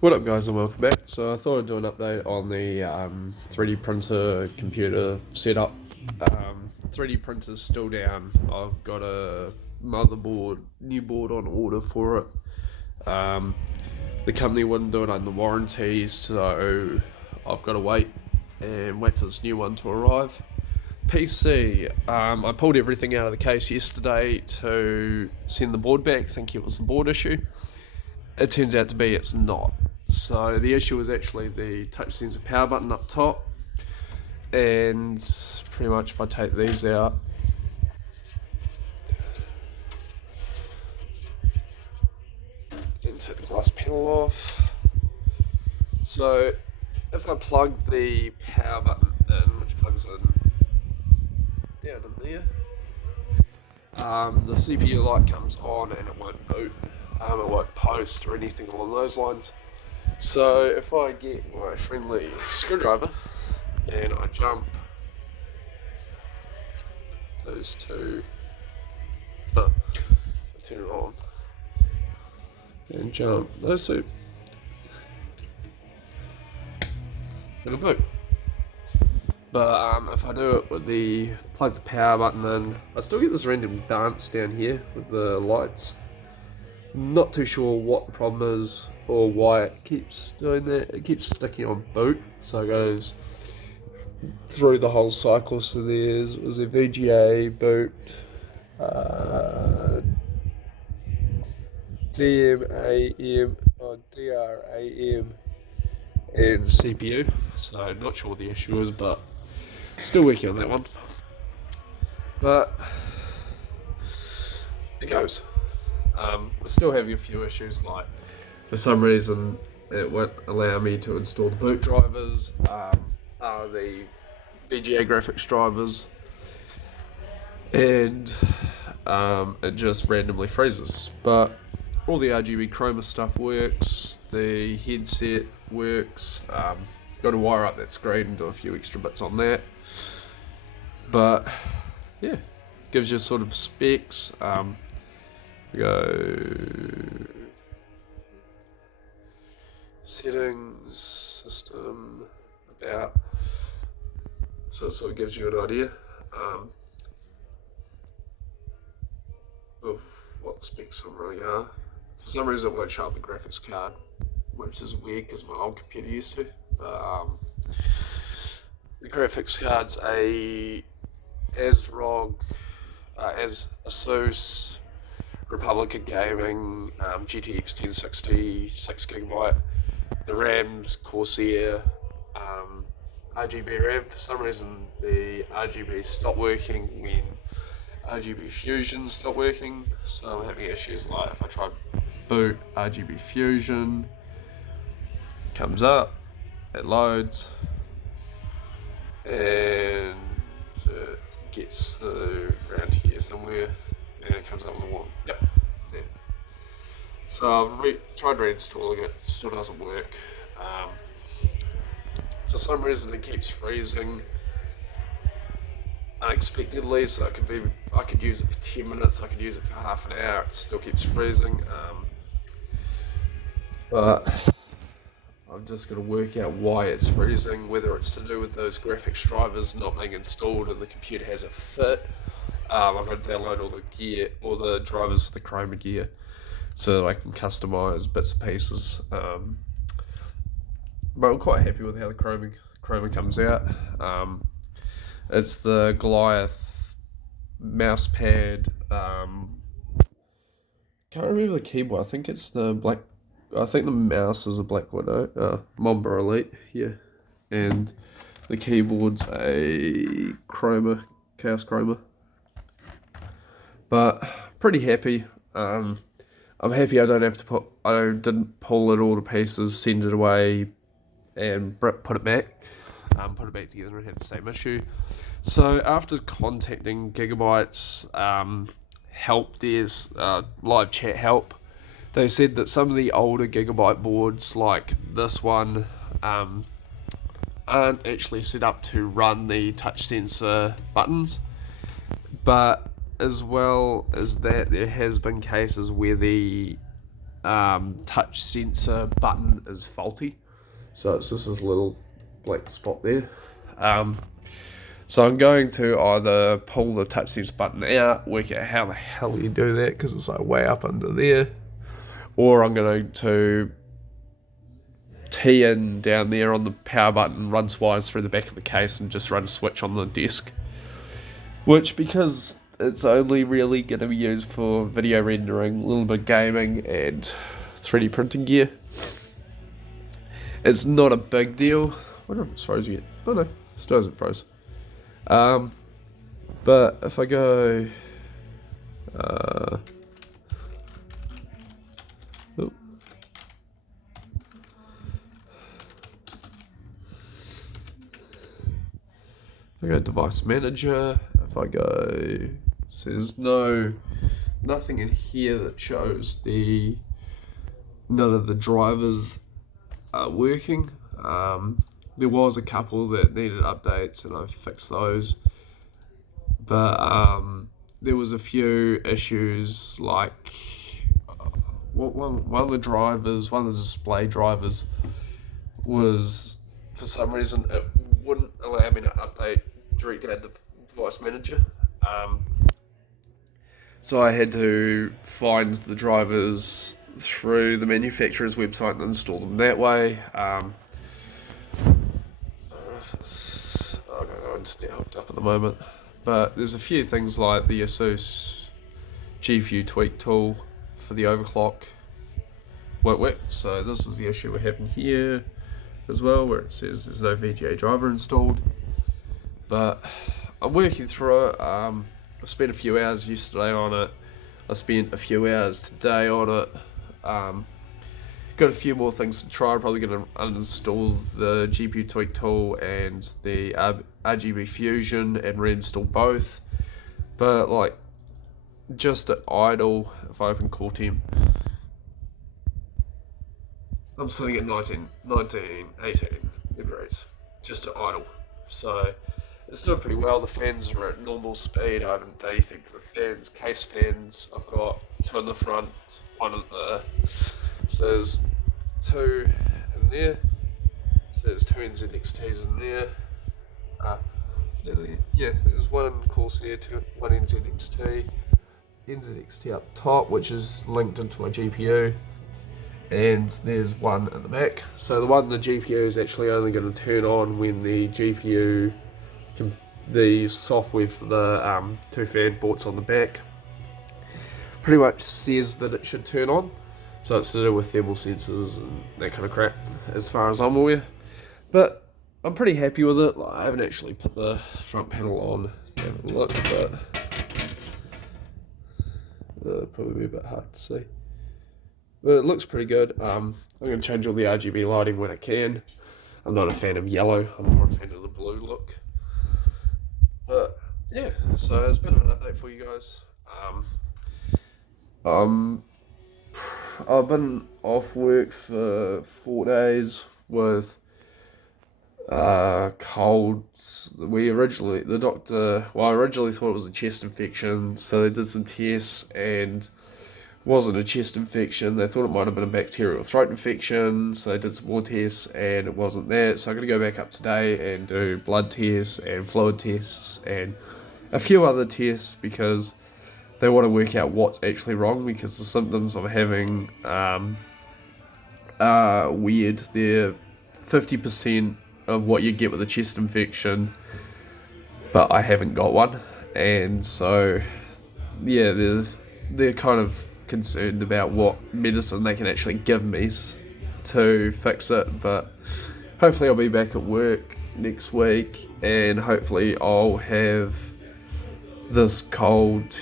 What up, guys, and welcome back. So I thought I'd do an update on the 3D printer computer setup. 3D printer's still down. I've got a new board on order for it. The company wouldn't do it under warranty, so I've got to wait for this new one to arrive. PC, I pulled everything out of the case yesterday to send the board back, thinking it was the board issue. It turns out to be it's not. So the issue is actually the touch sensor power button up top, and pretty much if I take these out, and take the glass panel off. So if I plug the power button in, which plugs in down in there, the CPU light comes on and it won't boot. It won't post or anything along those lines. So if I get my friendly screwdriver and I jump those two, I turn it on and jump those two, it'll boot. But if I do it with plug the power button in, I still get this random dance down here with the lights. Not too sure what the problem is or why it keeps doing that. It keeps sticking on boot, so it goes through the whole cycle. So was a VGA, boot, DMAM, DRAM, and CPU. So not sure what the issue is, but still working on that one. But it goes. We're still having a few issues, like for some reason it won't allow me to install the boot drivers, the VGA graphics drivers, and it just randomly freezes. But all the RGB chroma stuff works, the headset works, got to wire up that screen and do a few extra bits on that. But yeah, gives you sort of specs. We go settings, system, about, so it sort of gives you an idea of what the specs really are. For some reason it won't show up the graphics card, which is weird because my old computer used to. The graphics card's a ASRoG, ASUS Republic Gaming GTX 1060, 6GB. The RAM's Corsair RGB RAM. For some reason the RGB stopped working when RGB Fusion stopped working, so I'm having issues like if I try boot RGB Fusion, comes up, it loads, and it gets around here somewhere, and it comes up on the wall. Yep, there. So I've tried reinstalling it, still doesn't work. For some reason it keeps freezing unexpectedly, so I could use it for 10 minutes, I could use it for half an hour, it still keeps freezing. But I've just got to work out why it's freezing, whether it's to do with those graphics drivers not being installed and the computer has a fit. I've got to download all the drivers for the Chroma gear, so that I can customize bits and pieces. But I'm quite happy with how the Chroma comes out. It's the Goliath mouse pad. Can't remember the keyboard. I think it's the black. I think the mouse is a Black Widow, Mamba Elite, yeah, and the keyboard's a Chaos Chroma. But pretty happy. I'm happy I didn't pull it all to pieces, send it away, and put it back together and have the same issue. So after contacting Gigabyte's help desk, live chat help, they said that some of the older Gigabyte boards, like this one, aren't actually set up to run the touch sensor buttons, but as well as that, there has been cases where the touch sensor button is faulty. So it's just this little black spot there. So I'm going to either pull the touch sensor button out, work out how the hell you do that because it's like way up under there, or I'm going to tee in down there on the power button, run wires through the back of the case and just run a switch on the desk. Which, because it's only really going to be used for video rendering, a little bit of gaming and 3D printing gear, it's not a big deal. I wonder if it's frozen yet. Oh no, it still hasn't froze. But if I go, if I go device manager, if I go, so there's nothing in here that shows none of the drivers are working. There was a couple that needed updates and I fixed those, but there was a few issues like one of the drivers, one of the display drivers was, for some reason, it wouldn't allow me to update directly at the device manager. So I had to find the drivers through the manufacturer's website and install them that way. I don't know, it's not hooked up at the moment. But there's a few things like the ASUS GPU tweak tool for the overclock won't work. So this is the issue we're having here as well, where it says there's no VGA driver installed. But I'm working through it. I spent a few hours yesterday on it. I spent a few hours today on it. Got a few more things to try. I'm probably going to uninstall the GPU tweak tool and the RGB Fusion and reinstall both. But like, just at idle, if I open CoreTem, I'm sitting at 18 degrees, just at idle. So it's doing pretty well. The fans are at normal speed. I haven't done anything to the fans. Case fans, I've got two in the front, one in the, so there's two in there. So there's two NZXTs in there. Yeah, there's one Corsair, one NZXT up top, which is linked into my GPU. And there's one at the back. So the one in the GPU is actually only going to turn on when the GPU, the software for the two fan ports on the back pretty much says that it should turn on. So it's to do with thermal sensors and that kind of crap, as far as I'm aware. But I'm pretty happy with it. Like, I haven't actually put the front panel on to have a look, but probably be a bit hard to see. But it looks pretty good. I'm going to change all the RGB lighting when I can. I'm not a fan of yellow. I'm more a fan of the blue look. But yeah, so it's a bit of an update for you guys. I've been off work for 4 days with colds. I originally thought it was a chest infection, so they did some tests and it wasn't a chest infection. They thought it might have been a bacterial throat infection, so they did some more tests and it wasn't that. So I'm going to go back up today and do blood tests and fluid tests and a few other tests because they want to work out what's actually wrong, because the symptoms I'm having are weird. They're 50% of what you get with a chest infection, but I haven't got one, and so yeah, they're kind of concerned about what medicine they can actually give me to fix it. But hopefully I'll be back at work next week, and hopefully I'll have this cold,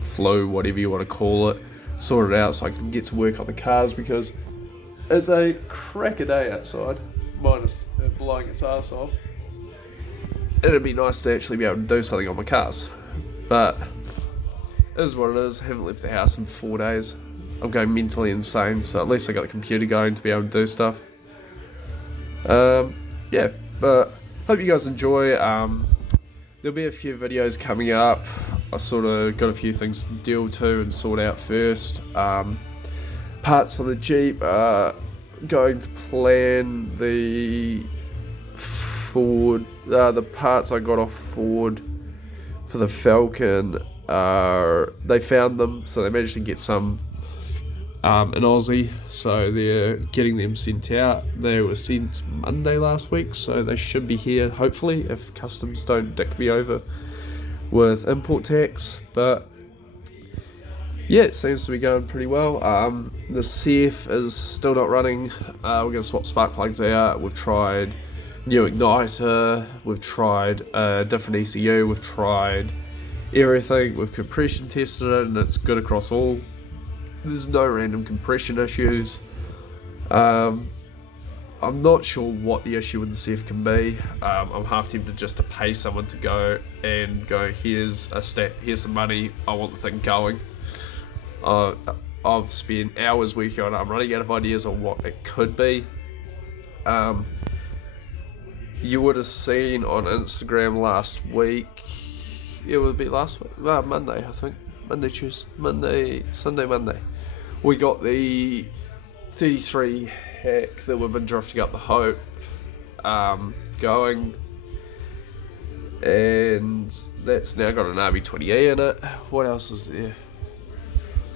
flu, whatever you want to call it, sorted out so I can get to work on the cars, because it's a cracker day outside, minus it blowing its ass off. It'd be nice to actually be able to do something on my cars, but it is what it is. I haven't left the house in 4 days. I'm going mentally insane, so at least I got the computer going to be able to do stuff. Yeah, but hope you guys enjoy. There'll be a few videos coming up I sort of got a few things to deal to and sort out first. Parts for the Jeep, going to plan the Ford, the parts I got off Ford for the Falcon. They found them, so they managed to get some in Aussie, so they're getting them sent out. They were sent Monday last week, so they should be here hopefully if customs don't dick me over with import tax. But yeah, it seems to be going pretty well. The CF is still not running. We're going to swap spark plugs out. We've tried new igniter, we've tried a different ECU, we've tried everything. We've compression tested it and it's good across all. There's no random compression issues. I'm not sure what the issue with the CF can be. I'm half tempted just to pay someone to go, here's some money, I want the thing going. I've spent hours working on it. I'm running out of ideas on what it could be. You would have seen on Instagram last week, it would be last week, Monday I think, Sunday, Monday. We got the 33 hack that we've been drifting up the Hope going, and that's now got an RB20E in it. What else is there?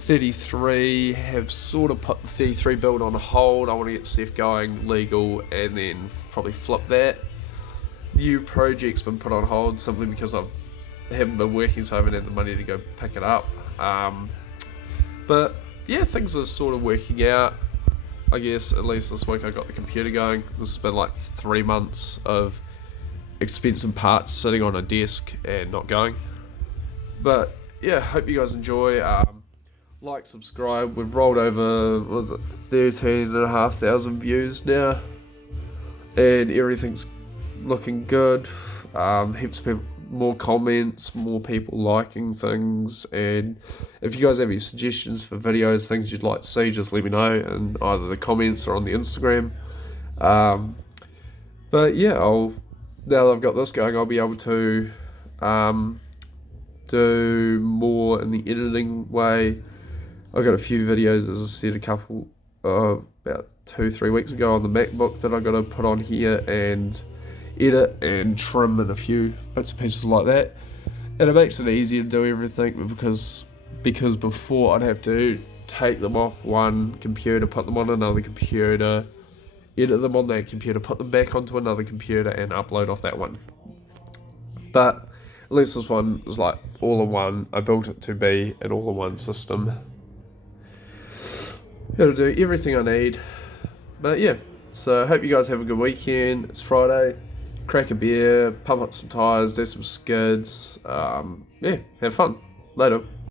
33, have sort of put the 33 build on hold. I want to get stuff going legal and then probably flip that. New project's been put on hold simply because I haven't been working, so I haven't had the money to go pick it up. But yeah, things are sort of working out. I guess at least this week I got the computer going. This has been like 3 months of expensive parts sitting on a desk and not going. But yeah, hope you guys enjoy. Like, subscribe. We've rolled over, 13,500 views now, and everything's looking good. Heaps of people, more comments, more people liking things, and if you guys have any suggestions for videos, things you'd like to see, just let me know in either the comments or on the Instagram. But yeah, now that I've got this going, I'll be able to do more in the editing way. I got a few videos, as I said, about 2-3 weeks ago on the MacBook that I got to put on here and edit and trim and a few bits and pieces like that, and it makes it easier to do everything because before I'd have to take them off one computer, put them on another computer, edit them on that computer, put them back onto another computer and upload off that one. But at least this one is like all in one. I built it to be an all-in-one system. It'll do everything I need. But yeah, so I hope you guys have a good weekend. It's Friday. Crack a beer, pump up some tyres, do some skids. Yeah, have fun. Later.